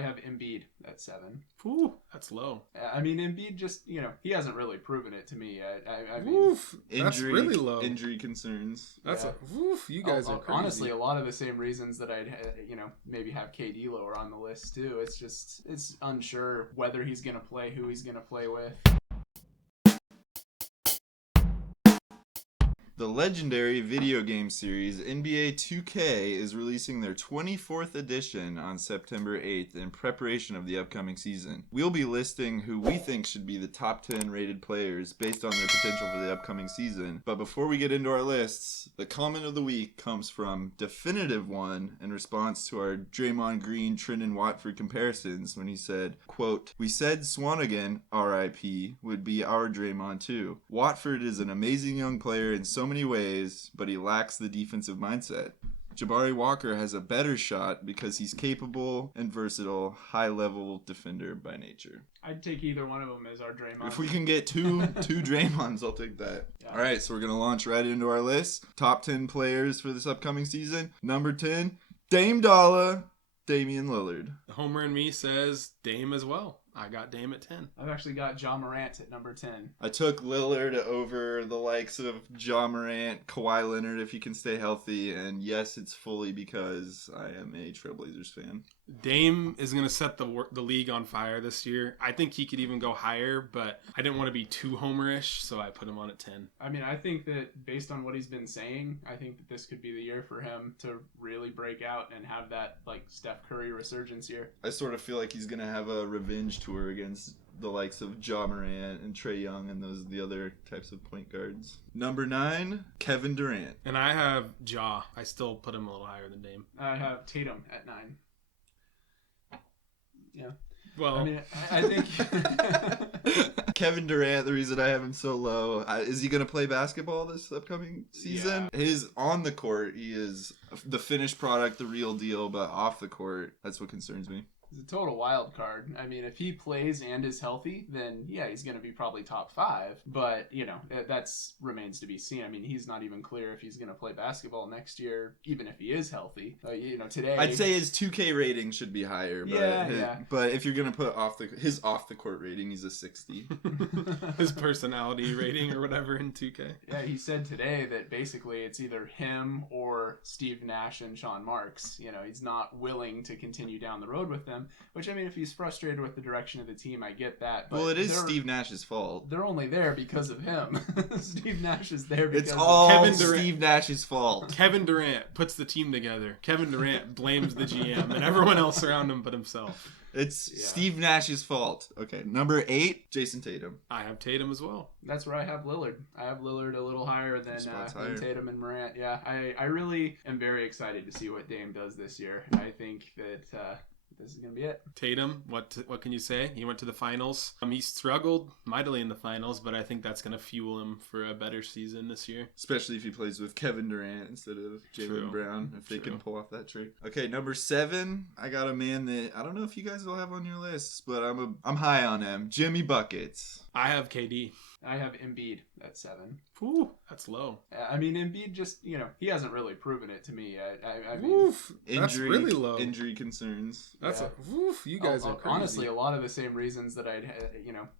I have Embiid at 7. Ooh, that's low. I mean, Embiid just, he hasn't really proven it to me yet. I mean, Oof, that's really low. Injury concerns. That's yeah. oof. You guys are crazy. Honestly, a lot of the same reasons that I'd, maybe have KD lower on the list too. It's unsure whether he's going to play, who he's going to play with. The legendary video game series NBA 2K is releasing their 24th edition on September 8th in preparation of the upcoming season. We'll be listing who we think should be the top 10 rated players based on their potential for the upcoming season. But before we get into our lists, the comment of the week comes from Definitive One in response to our Draymond Green, Trendon Watford comparisons when he said, quote, "We said Swanigan, RIP, would be our Draymond too. Watford is an amazing young player in so many ways, but he lacks the defensive mindset. Jabari Walker has a better shot because he's capable and versatile, high-level defender by nature." I'd take either one of them as our Draymond. If we can get two Draymonds, I'll take that. Yeah. All right, so we're going to launch right into our list. Top 10 players for this upcoming season. Number 10, Dame Dollar, Damian Lillard. The homer in me says Dame as well. I got Dame at 10. I've actually got Ja Morant at number 10. I took Lillard over the likes of Ja Morant, Kawhi Leonard if he can stay healthy, and yes, it's fully because I am a Trailblazers fan. Dame is going to set the league on fire this year. I think he could even go higher, but I didn't want to be too homerish, so I put him on at 10. I mean, I think that based on what he's been saying, I think that this could be the year for him to really break out and have that, like, Steph Curry resurgence year. I sort of feel like he's going to have a revenge tour against the likes of Ja Morant and Trae Young and the other types of point guards. Number 9, Kevin Durant. And I have Ja. I still put him a little higher than Dame. I have Tatum at 9. Yeah. Well, I mean, I think Kevin Durant, the reason I have him so low, is he going to play basketball this upcoming season? Yeah. His on the court, he is the finished product, the real deal, but off the court, that's what concerns me. He's a total wild card. I mean, if he plays and is healthy, then yeah, he's going to be probably top 5. But, that's remains to be seen. I mean, he's not even clear if he's going to play basketball next year, even if he is healthy. Today... I'd say his 2K rating should be higher. But But if you're going to put his off-the-court rating, he's a 60. His personality rating or whatever in 2K. Yeah, he said today that basically it's either him or Steve Nash and Sean Marks. He's not willing to continue down the road with them. Which, I mean, if he's frustrated with the direction of the team, I get that. But well, it is Steve Nash's fault. They're only there because of him. Steve Nash is there because it's all Kevin Durant. Steve Nash's fault. Kevin Durant puts the team together. Kevin Durant blames the GM and everyone else around him but himself. It's Steve Nash's fault. Okay, number 8, Jason Tatum. I have Tatum as well. That's where I have Lillard. I have Lillard a little higher than Tatum and Morant. Yeah, I really am very excited to see what Dame does this year. I think that... this is going to be it. Tatum, what can you say? He went to the finals. He struggled mightily in the finals, but I think that's going to fuel him for a better season this year. Especially if he plays with Kevin Durant instead of Jaylen Brown, if they can pull off that trick. Okay, number 7, I got a man that I don't know if you guys will have on your lists, but I'm high on him. Jimmy Buckets. I have KD. I have Embiid at 7. Ooh, that's low. I mean, Embiid just, he hasn't really proven it to me yet. I mean, oof, that's really low. Injury concerns. That's oof, you guys are crazy. Honestly, a lot of the same reasons that I'd,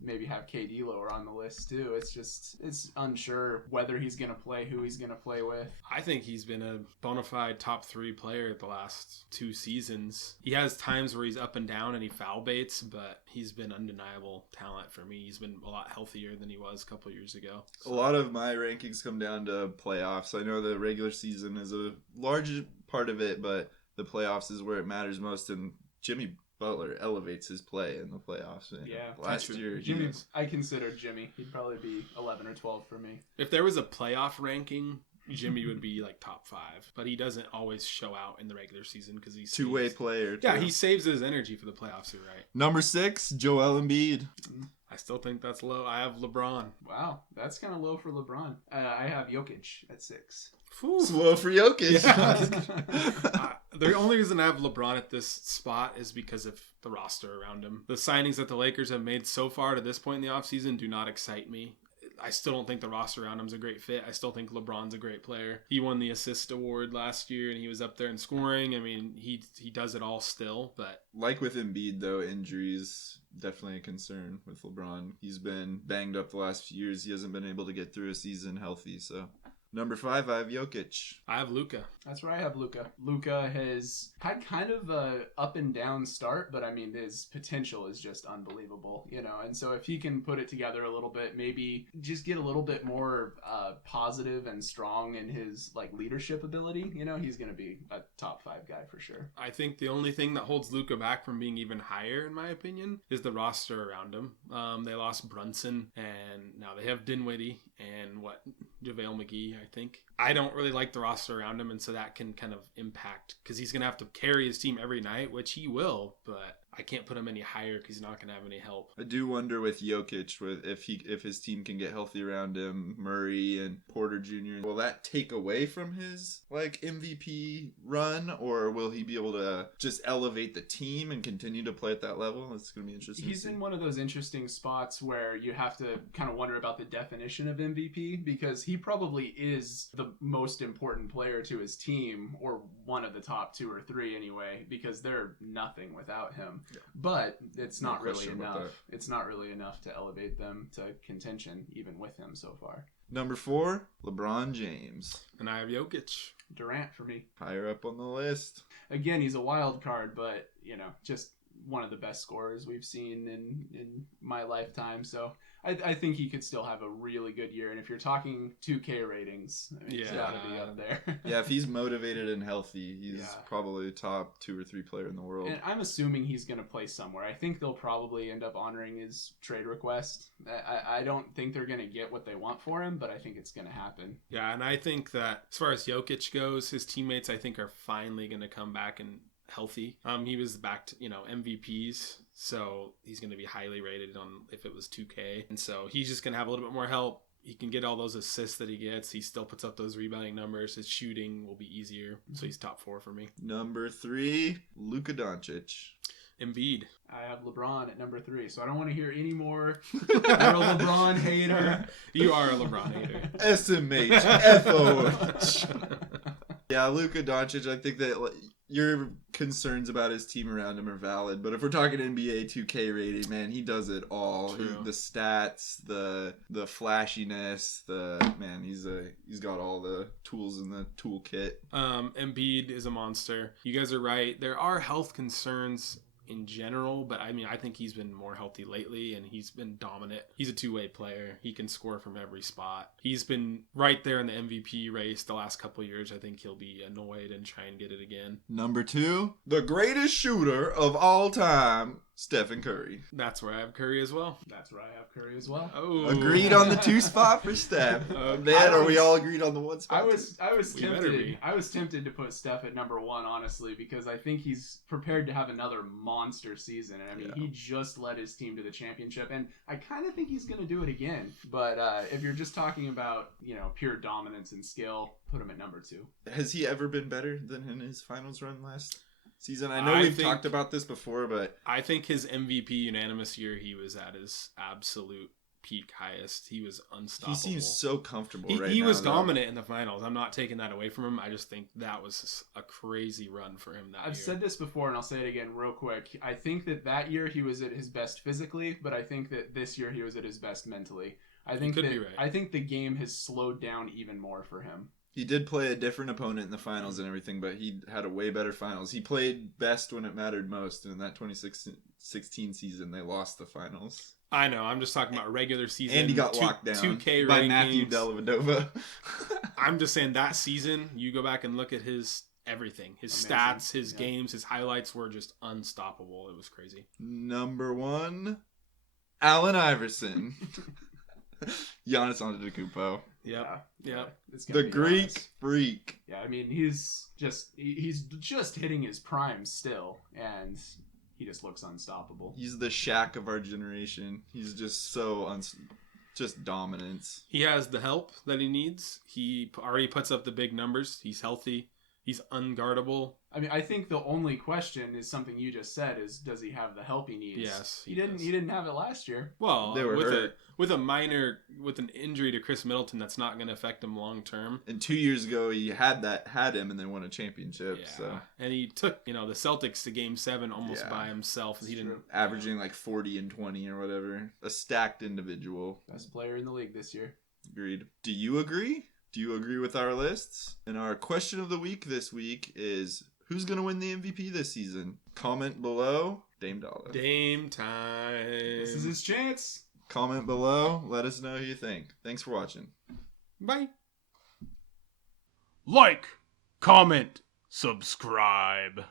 maybe have KD lower on the list too. It's unsure whether he's going to play, who he's going to play with. I think he's been a bona fide top 3 player the last 2 seasons. He has times where he's up and down and he foul baits, but he's been undeniable talent for me. He's been a lot healthier than he was a couple years ago. So. A lot of my rankings come down to playoffs. I know the regular season is a large part of it, but the playoffs is where it matters most, and Jimmy Butler elevates his play in the playoffs. Yeah. Last year, Jimmy, I consider Jimmy. He'd probably be 11 or 12 for me. If there was a playoff ranking, Jimmy would be like top 5, but he doesn't always show out in the regular season because he's two-way player. Yeah, he saves his energy for the playoffs. You're right. Number 6, Joel Embiid. I still think that's low. I have LeBron. Wow, that's kind of low for LeBron. I have Jokic at 6. It's low for Jokic. Yeah. The only reason I have LeBron at this spot is because of the roster around him. The signings that the Lakers have made so far to this point in the offseason do not excite me. I still don't think the roster around him is a great fit. I still think LeBron's a great player. He won the assist award last year, and he was up there in scoring. I mean, he does it all still, but Like with Embiid, though, injuries definitely a concern with LeBron. He's been banged up the last few years. He hasn't been able to get through a season healthy, so... Number 5, I have Jokic. I have Luka. That's where I have Luka. Luka has had kind of a up and down start, but I mean his potential is just unbelievable, And so if he can put it together a little bit, maybe just get a little bit more positive and strong in his leadership ability, he's going to be a top 5 guy for sure. I think the only thing that holds Luka back from being even higher, in my opinion, is the roster around him. They lost Brunson, and now they have Dinwiddie and JaVale McGee, I think. I don't really like the roster around him, and so that can kind of impact, because he's going to have to carry his team every night, which he will, but I can't put him any higher because he's not going to have any help. I do wonder with Jokic, if his team can get healthy around him, Murray and Porter Jr., will that take away from his MVP run, or will he be able to just elevate the team and continue to play at that level? It's going to be interesting. He's in one of those interesting spots where you have to kind of wonder about the definition of MVP, because he probably is the most important player to his team, or one of the top 2 or 3 anyway, because they're nothing without him. Yeah. But it's not really enough. It's not really enough to elevate them to contention, even with him so far. Number 4, LeBron James. And I have Jokic. Durant for me. Higher up on the list. Again, he's a wild card, but, just one of the best scorers we've seen in my lifetime. So I think he could still have a really good year. And if you're talking 2K ratings, he's got to be up there. Yeah, if he's motivated and healthy, he's probably top 2 or 3 player in the world. And I'm assuming he's going to play somewhere. I think they'll probably end up honoring his trade request. I don't think they're going to get what they want for him, but I think it's going to happen. Yeah, and I think that as far as Jokic goes, his teammates, I think, are finally going to come back and healthy. He was back to, MVPs, so he's going to be highly rated on if it was 2K. And so he's just going to have a little bit more help. He can get all those assists that he gets. He still puts up those rebounding numbers. His shooting will be easier. So he's top 4 for me. Number 3, Luka Doncic. Embiid. I have LeBron at number 3, so I don't want to hear any more. You're a LeBron hater. You are a LeBron hater. SMH. FOH. Yeah, Luka Doncic, I think that your concerns about his team around him are valid, but if we're talking NBA 2K rating, man, he does it all. The stats, the flashiness, he's got all the tools in the toolkit. Embiid is a monster. You guys are right. There are health concerns in general, but I mean, I think he's been more healthy lately, and he's been dominant. He's a two-way player. He can score from every spot. He's been right there in the MVP race the last couple of years. I think he'll be annoyed and try and get it again. Number 2, the greatest shooter of all time, Stephen Curry. That's where I have Curry as well. That's where I have Curry as well. Oh, agreed on the 2 spot for Steph. Are we all agreed on the 1 spot? I was tempted. I was tempted to put Steph at number 1, honestly, because I think he's prepared to have another monster season. And I mean, he just led his team to the championship, and I kind of think he's going to do it again. But if you're just talking about pure dominance and skill, put him at number 2. Has he ever been better than in his finals run last season? I know we've talked about this before, but I think his MVP unanimous year, he was at his absolute peak highest. He was unstoppable. He seems so comfortable right now. He was dominant in the finals. I'm not taking that away from him. I just think that was a crazy run for him that year. I've said this before, and I'll say it again real quick. I think that year he was at his best physically, but I think that this year he was at his best mentally. I think the game has slowed down even more for him. He did play a different opponent in the finals and everything, but he had a way better finals. He played best when it mattered most, and in that 2016 season, they lost the finals. I know. I'm just talking about regular season. And he got locked down 2K by Matthew Dellavedova. I'm just saying that season, you go back and look at his everything. His stats, his games, his highlights were just unstoppable. It was crazy. Number 1, Allen Iverson. Giannis Antetokounmpo. Yep. The Greek freak. Yeah, I mean, he's just hitting his prime still, and he just looks unstoppable. He's the Shaq of our generation. He's just so just dominance. He has the help that he needs. He already puts up the big numbers. He's healthy. He's unguardable. I mean, I think the only question is something you just said: is does he have the help he needs? Yes, he didn't. does. He didn't have it last year. Well, They were hurt. with an injury to Chris Middleton, that's not going to affect him long term. And 2 years ago, he had him and then won a championship. Yeah, So and he took the Celtics to Game 7 almost Yeah. by himself. That's He didn't. true. averaging like 40 and 20 or whatever. A stacked individual. Best player in the league this year. Agreed. Do you agree? Do you agree with our lists? And our question of the week this week is, who's going to win the MVP this season? Comment below. Dame Dollar. Dame time. This is his chance. Comment below. Let us know who you think. Thanks for watching. Bye. Like, comment, subscribe.